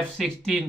F-16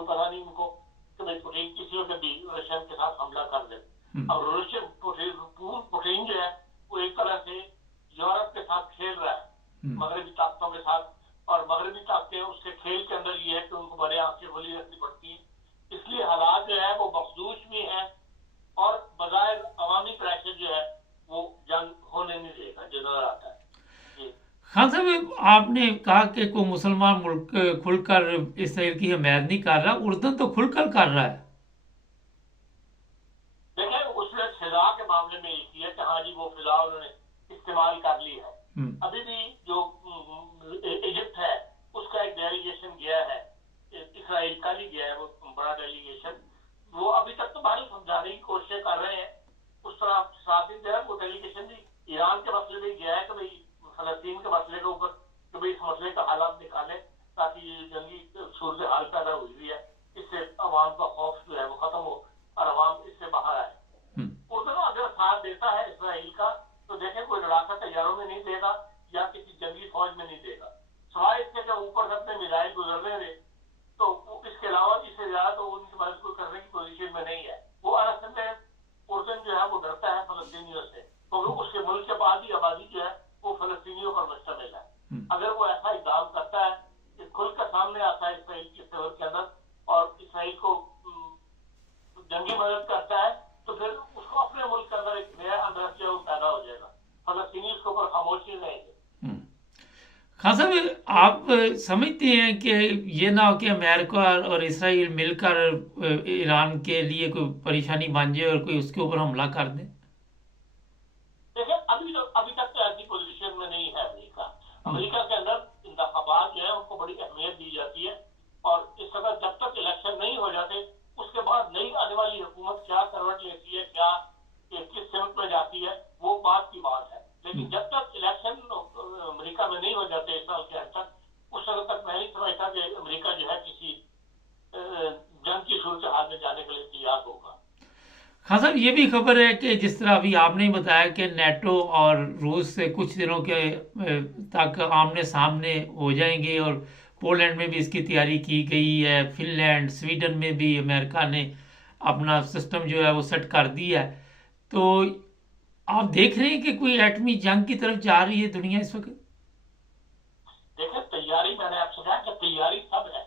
کوئی پتہ نہیں ان کو کہ بھائی پوٹین کسی وقت بھی رشین کے ساتھ حملہ کر دے. اب پوٹین جو ہے وہ ایک طرح سے یورپ کے ساتھ کھیل رہا ہے, مغربی طاقتوں کے ساتھ, اور مغربی طاقتیں اس کے کھیل کے اندر یہ ہے کہ ان کو بڑے آنکھیں کھلی رکھنی پڑتی ہیں. اس لیے حالات جو ہے وہ مخدوش بھی ہیں, اور بظاہر عوامی پریشر جو ہے وہ جنگ ہونے نہیں دے گا جو نظر آتا ہے. جی خان صاحب, آپ نے کہا کہ کوئی مسلمان ملک کھل کر اسرائیل کی حمایت نہیں کر رہا, اردن تو کھل کر رہا ہے. دیکھیں, اس نے فضا کے معاملے میں یہ کیا کہ ہاں جی وہ فضا انہوں نے استعمال کر لی ہے. ابھی بھی جو ایجپٹ ہے اس کا ایک ڈیلیگیشن گیا ہے, اسرائیل کا بھی گیا ہے وہ بڑا ڈیلیگیشن, وہ ابھی تک تو بھارت سمجھانے کی کوششیں کر رہے ہیں. اس طرح ساتھ ہی جو ہے وہ ڈیلیگیشن بھی ایران کے مسئلے میں گیا ہے کہ بھائی فلسطین کے مسئلے کے اوپر کہ بھائی اس مسئلے کا حالات نکالیں تاکہ یہ جنگی صورتحال پیدا ہوئی ہے, اس سے عوام کا خوف جو ہے وہ ختم ہو اور عوام اس سے باہر آئے. اردن اگر ساتھ دیتا ہے اسرائیل کا تو دیکھیں کوئی لڑاکا تیاروں میں نہیں دے گا یا کسی جنگی فوج میں نہیں دے گا, سوائے اس کے کہ اوپر سے اپنے میزائل گزرنے دے, تو اس کے علاوہ اس سے زیادہ تو ان کی مدد کو کرنے کی پوزیشن میں نہیں ہے. وہ اصل میں اردن جو ہے وہ ڈرتا ہے فلسطینیوں سے, کیونکہ اس کے ملک کے بعد ہی آبادی جو ہے وہ فلسطینیوں پر مشتمل ہے. اگر وہ ایسا اقدام کرتا ہے کہ کھل کر سامنے آتا ہے اسرائیل کے فیور کے اندر اور اسرائیل کو جنگی مدد کرتا ہے, تو پھر اس کو اپنے ملک کے اندر ایک نیا اندرسیہ پیدا ہو جائے گا. فلسطینی اس کے اوپر خاموشی رہیں گے. خان صاحب, آپ سمجھتے ہیں کہ یہ نہ ہو کہ امریکہ اور اسرائیل مل کر ایران کے لیے کوئی پریشانی بن جائے اور کوئی اس کے اوپر حملہ کر دے؟ دیکھیں, ابھی تک تو ایسی پوزیشن میں نہیں ہے امریکہ. امریکہ کے اندر انتخابات جو ہے ان کو بڑی اہمیت دی جاتی ہے, اور اس طرح جب تک الیکشن نہیں ہو جاتے اس کے بعد نئی آنے والی حکومت کیا کروٹ لیتی ہے, کیا کس سمت میں جاتی ہے, وہ بات کی بات ہے. لیکن جب تک الیکشن امریکہ میں نہیں ہو جاتے اس سال کے انت تک, اس وقت تک میں نہیں سمجھتا کہ امریکہ جو ہے کسی جنگ کی صورتحال میں جانے کے لیے تیار ہوگا. خان صاحب, یہ بھی خبر ہے کہ جس طرح ابھی آپ نے بتایا کہ نیٹو اور روس سے کچھ دنوں کے تک آمنے سامنے ہو جائیں گے, اور پولینڈ میں بھی اس کی تیاری کی گئی ہے, فن لینڈ, سویڈن میں بھی امریکہ نے اپنا سسٹم جو ہے وہ سیٹ کر دیا ہے. تو آپ دیکھ رہے ہیں کہ کوئی ایٹمی جنگ کی طرف جا رہی ہے دنیا اس وقت؟ دیکھیں, تیاری میں نے آپ سے کہا کہ تیاری سب ہے,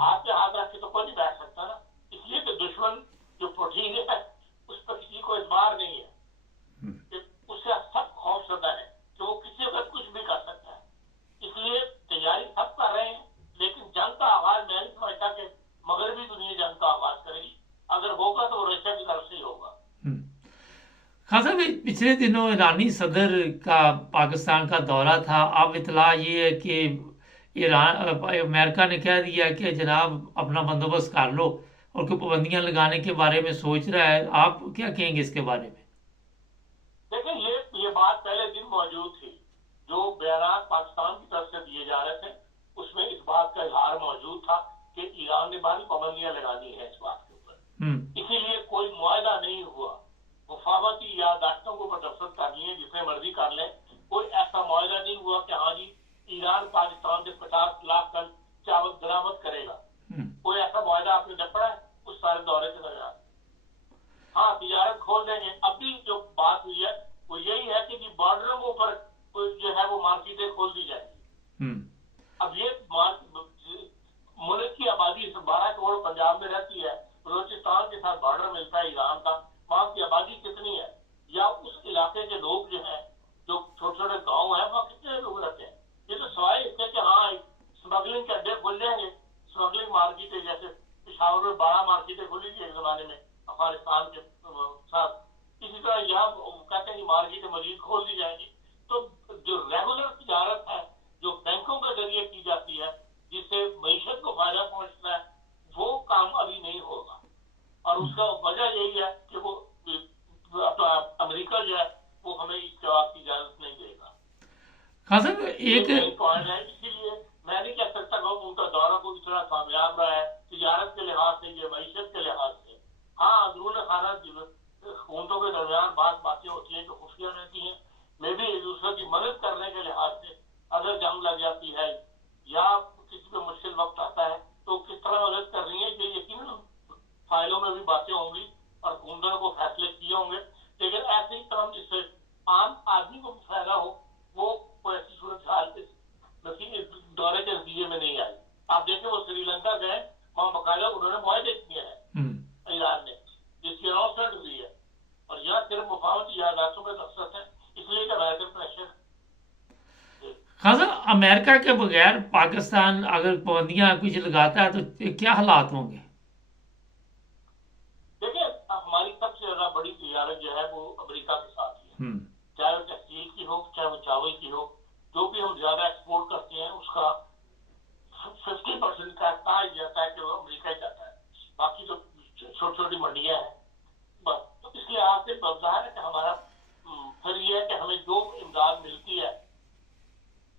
ہاتھ پہ ہاتھ رکھ کے تو کوئی نہیں بیٹھ سکتا نا, اس لیے کہ دشمن جو پروٹین ہے اس پر کسی کو اعتبار نہیں ہے, کہ اس سے سب خوف زدہ ہے کہ وہ کسی وقت کچھ بھی کر سکتا ہے. اس لیے تیاری سب کر رہے ہیں, لیکن جنگ کا آغاز میں نہیں سمجھتا کہ مغربی دنیا جنگ کا آغاز کرے گی. اگر ہوگا تو وہ رشیا کی طرف سے ہی ہوگا. خان صاحب, پچھلے دنوں ایرانی صدر کا پاکستان کا دورہ تھا. اب اطلاع یہ ہے کہ امریکہ نے کہہ دیا کہ جناب اپنا بندوبست کر لو, اور کوئی پابندیاں لگانے کے بارے میں سوچ رہا ہے. آپ کیا کہیں گے اس کے بارے میں؟ دیکھیں, یہ بات پہلے دن موجود تھی, جو بیانات پاکستان کی طرف سے دیے جا رہے تھے اس میں اس بات کا اظہار موجود تھا کہ ایران نے بڑی پابندیاں لگانی ہیں اس بات کے اوپر. اسی لیے کوئی معاہدہ نہیں ہوا. مفاہمتی یادداشتوں کو دستخط کر لیے جتنے مرضی کر لیں, کوئی ایسا معاہدہ نہیں ہوا کہ ہاں جی ایران پاکستان سے 50 لاکھ ٹن چاول درآمد کرے گا. کوئی ایسا معاہدہ آپ نے جب پڑا ہے اس سارے دورے کے دوران؟ ہاں, تجارت کھول دیں گے. ابھی جو بات ہوئی ہے وہ یہی ہے کہ بارڈروں کے اوپر جو ہے وہ مارکیٹیں کھول دی جائیں گی. اب یہ ملک کی آبادی 12 کروڑ پنجاب میں رہتی ہے, بلوچستان کے ساتھ بارڈر ملتا ہے ایران کا, وہاں کی آبادی کتنی ہے, یا اس علاقے کے لوگ جو ہیں جو چھوٹے چھوٹے گاؤں ہیں وہاں کتنے لوگ رہتے ہیں. یہ تو سوائے اس سے کہ ہاں اسمگلنگ کے اڈے کھل جائیں گے, اسمگلنگ مارکیٹیں, جیسے پشاور میں 12 مارکیٹیں کھلی تھی ایک زمانے میں افغانستان کے ساتھ, اسی طرح یہاں کہتے ہیں کہ مارکیٹیں مزید کھول دی جائیں گی. تو جو ریگولر تجارت ہے جو بینکوں کے ذریعے کی جاتی ہے جس سے معیشت کو فائدہ پہنچتا ہے, وہ کام ابھی نہیں ہوگا. اور اس کا وجہ یہی ہے کہ وہ امریکہ جو ہے وہ ہمیں اس جواب کی اجازت نہیں دے گا. خان صاحب, ایک پوائنٹ ہے. اسی لیے میں نہیں کہہ سکتا کہ ان کا دورہ کو اتنا کامیاب رہا ہے تجارت کے لحاظ سے یا معیشت کے لحاظ سے. ہاں, اندرون خانہ حکومتوں کے درمیان باتیں ہوتی ہیں جو خفیہ رہتی ہیں, میں بھی ایک دوسرے کی مدد کرنے کے لحاظ سے اگر جنگ لگ جاتی ہے یا کسی پہ مشکل وقت آتا ہے تو کس طرح مدد کر رہی ہے کہ امریکہ کے بغیر پاکستان اگر پابندیاں کچھ لگاتا ہے تو کیا حالات ہوں گے؟ دیکھیں ہماری سب سے زیادہ بڑی تجارت جو ہے وہ امریکہ کے ساتھ ہی ہے، ہم چاہے وہ ٹیکسٹائل کی ہو چاہے وہ چاول کی ہو، جو بھی ہم زیادہ ایکسپورٹ کرتے ہیں اس کا 50% کا کہا جاتا ہے کہ وہ امریکہ ہی جاتا ہے، باقی تو چھوٹی چھوٹی منڈیاں ہیں بس۔ تو اس لحاظ سے ظاہر ہے کہ ہمارا پھر یہ ہے کہ ہمیں جو امداد ملتی ہے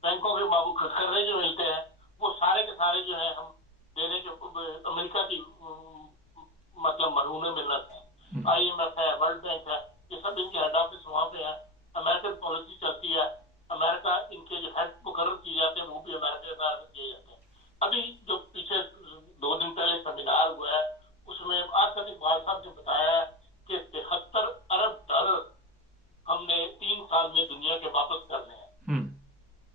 بینکوں کے بابو خرچے جو ملتے ہیں وہ سارے کے سارے جو ہے ہم دینے کے امریکہ کی مطلب مرہون ملت ہے، آئی ایم ایف ہے، ورلڈ بینک ہے، یہ سب ان کے ہیڈ آفس وہاں پہ ہے، امریکن پالیسی چلتی ہے، امریکہ ان کے جو ہیڈ مقرر کیے جاتے ہیں وہ بھی امریکہ کے ساتھ کیے جاتے ہیں۔ ابھی جو پیچھے 2 دن پہلے سیمینار ہوا ہے اس میں آصف اقبال صاحب نے بتایا کہ 73 ارب ڈالر ہم نے 3 سال میں دنیا کے واپس کرنے ہیں، ہم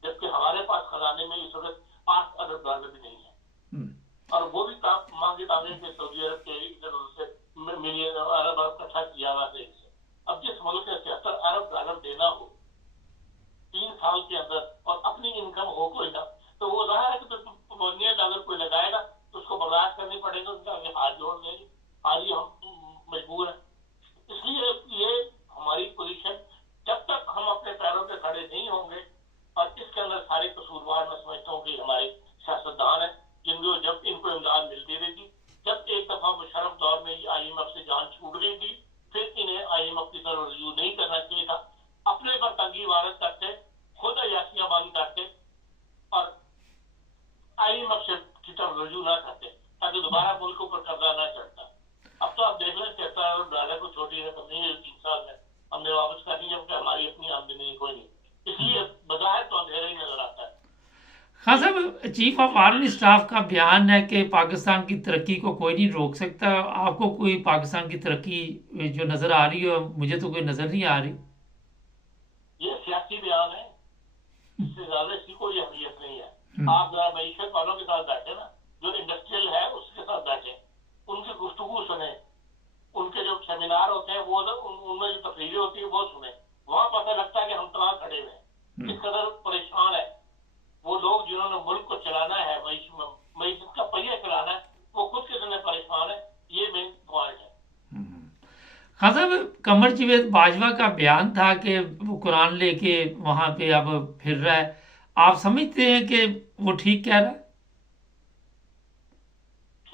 جبکہ ہمارے پاس خزانے میں اس وقت 8 ارب ڈالر بھی نہیں ہے، ہم اور وہ بھی مانگے تانگے کے سعودی عرب کے ادھر سے ملین ارب اکٹھا کیا ہوا تھا۔ اب جس ملک سے 73 ارب ڈالر دینا ہو 3 سال کے اندر اور اپنی انکم ہو کوئی نہ، تو وہ ظاہر ہے کہ پابندیاں اگر کوئی لگائے گا تو اس کو برداشت کرنی پڑے گا، ان کا ہاتھ جوڑ دیں گے، ہاری ہم مجبور ہیں۔ اس لیے یہ ہماری پوزیشن جب تک ہم اپنے پیروں پہ کھڑے نہیں ہوں گے، اور اس کے اندر سارے قصوروار میں سمجھتا ہوں کہ ہمارے سیاستدان ہیں جن کو جب ان کو امداد ملتی رہی تھی، جب ایک دفعہ مشرف دور میں آئی ایم ایف سے جان چھوٹ گئی تھی پھر انہیں آئی ایم ایف کی طرف رجوع نہیں کرنا چاہیے تھا، اپنے پر تنگی وارد کرتے، خود عیاشیاں بند کرتے اور آئی ایم ایف کی طرف رجوع نہ کرتے تاکہ دوبارہ ملکوں پر قرضہ نہ چڑھتا۔ اب تو آپ دیکھ لیں 73 ارب ڈالر کو چھوٹی رقم نہیں ہے، 3 سال میں ہم نے واپس کرنی ہے جبکہ ہماری اپنی آمدنی کوئی نہیں، اس لیے بظاہر تو اندھیرا ہی نظر آتا ہے۔ خان صاحب، چیف آف آرمی اسٹاف کا بیان ہے کہ پاکستان کی ترقی کو کوئی نہیں روک سکتا، آپ کو کوئی پاکستان کی ترقی جو نظر آ رہی ہے؟ مجھے تو کوئی نظر نہیں آ رہی۔ یہ سیاسی بیان ہے، اس سے زیادہ اس کی کوئی اہمیت نہیں ہے۔ ہم آپ ذرا معیشت والوں کے ساتھ بیٹھے نا، جو انڈسٹریل ہے اس کے ساتھ بیٹھے، ان کی گفتگو سنیں، ان کے جو سیمینار ہوتے ہیں وہ ان میں جو تقریریں ہوتی ہیں وہ سنیں، وہاں پتہ لگتا ہے کہ ہم کہاں کھڑے ہوئے ہیں، ہم کس قدر پریشان ہے وہ لوگ جنہوں نے ملک کو چلانا ہے، معیشت کا پہیہ چلانا ہے، وہ خود کتنے پریشان ہے، یہ مین پوائنٹ ہے۔ ہم خان صاحب، قمر جاوید باجوہ کا بیان تھا کہ وہ قرآن لے کے وہاں پہ اب پھر رہا ہے، آپ سمجھتے ہیں کہ وہ ٹھیک کہہ رہا ہے؟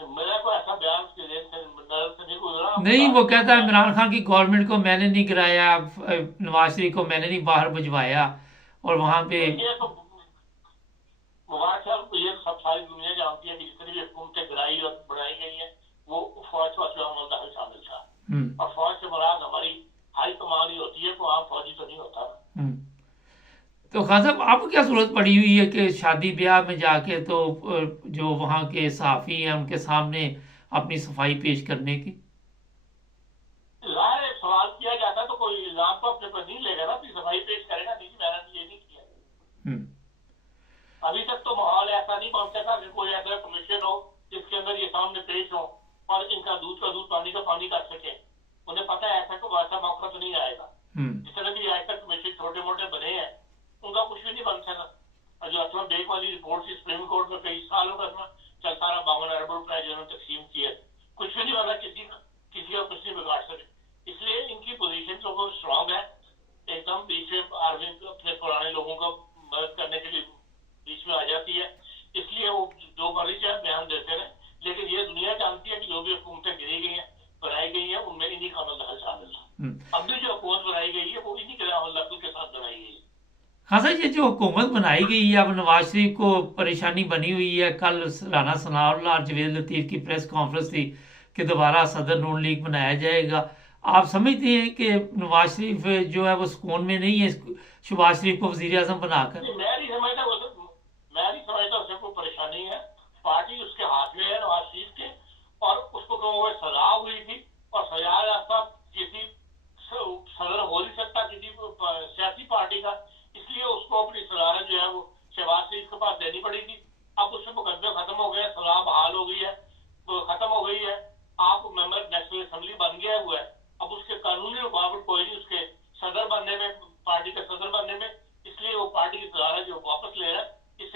میرا کوئی ایسا بیان اس کے ذہن سے نظر سے نہیں گزرا، نہیں، وہ کہتا ہے میں عمران خان کی گورنمنٹ کو میں نے نہیں گرایا، نواز شریف کو میں نے نہیں باہر بھجوایا، اور وہاں پہ یہ تو مبارک صاحب یہ سب ساری دنیا جانتی ہے کہ جتنی بھی حکومتیں گرائی اور بڑھائی گئی ہیں وہ فوج کا عمل دخل شامل تھا، ہم اور فوج سے مراد ہماری ہائی کمان ہی ہوتی ہے، کوئی عام فوجی تو نہیں ہوتا نا۔ ہم تو خان صاحب، آپ کو کیا ضرورت پڑی ہوئی ہے کہ شادی بیاہ میں جا کے تو جو وہاں کے صحافی ہیں ان کے سامنے اپنی صفائی پیش کرنے کی؟ ظاہر ہے سوال کیا جاتا ہے تو کوئی الزام تو اپنے پر نہیں لے گا نا، اپنی صفائی پیش کرے گا، نہیں جی میں نے یہ نہیں کیا۔ ہم ابھی تک تو ماحول ایسا نہیں پہنچا تھا کہ کوئی ایسا کمیشن ہو جس کے اندر یہ سامنے پیش ہو اور ان کا دودھ کا دودھ پانی کا پانی کر سکے، انہیں پتہ ہے ایسا کو ایسا موقع تو نہیں آئے گا۔ ہم جس طرح بھی آج تک کمیشن چھوٹے موٹے بنے ہیں ان کا کچھ بھی نہیں بن سکا، اور جو اسلم بیگ والی رپورٹ تھی سپریم کورٹ میں کئی سالوں کا چلتا رہا، 52 ارب روپے جنہوں نے تقسیم کیے، کچھ بھی نہیں بنا، کسی کا کچھ نہیں بگاڑ سکے۔ اس لیے ان کی پوزیشن تو بہت اسٹرانگ ہے، ایک دم بیچ میں آرمی اپنے پرانے لوگوں کو مدد کرنے کے لیے بیچ میں آ جاتی ہے، اس لیے وہ جو مرضی چاہے بیان دیتے رہے، لیکن یہ دنیا جانتی ہے کہ جو بھی حکومتیں گری گئی ہیں بنائی گئی ہیں ان میں انہی کا عمل دخل شامل تھا۔ ہم اب بھی جو حکومت بنائی گئی ہے وہ انہی کے عمل دخل کے ساتھ بنائی گئی ہے۔ خان صاحب، یہ جو حکومت بنائی گئی ہے اب نواز شریف کو پریشانی بنی ہوئی ہے، کل رانا ثناء اللہ اور جوید لطیف کی پریس کانفرنس تھی کہ دوبارہ صدر نون لیگ بنایا جائے گا، آپ سمجھتے ہیں کہ نواز شریف جو ہے وہ سکون میں نہیں ہے شہباز شریف کو وزیر اعظم بنا کر؟ میں نہیں سمجھتا اسے کوئی پریشانی ہے، پارٹی اس کے ہاتھ میں ہے نواز شریف کے، اور اس کو وہ سزا ہوئی تھی، اور سزا یافتہ کسی صدر ہو نہیں سکتا کسی سیاسی پارٹی کا، اس لیے اس کو اپنی صدارت جو ہے وہ شہباز شریف کے پاس دینی پڑی تھی۔ اب اس سے مقدمے ختم ہو گئے، سزا بحال ہو گئی ہے، ختم ہو گئی ہے، آپ ممبر نیشنل اسمبلی بن گیا ہوا ہے، اب اس کے قانونی رکاوٹ کوئی نہیں اس کے صدر بننے میں، پارٹی کا صدر بننے میں، اس لیے وہ پارٹی کی صدارت جو واپس لے رہا ہے، اس سے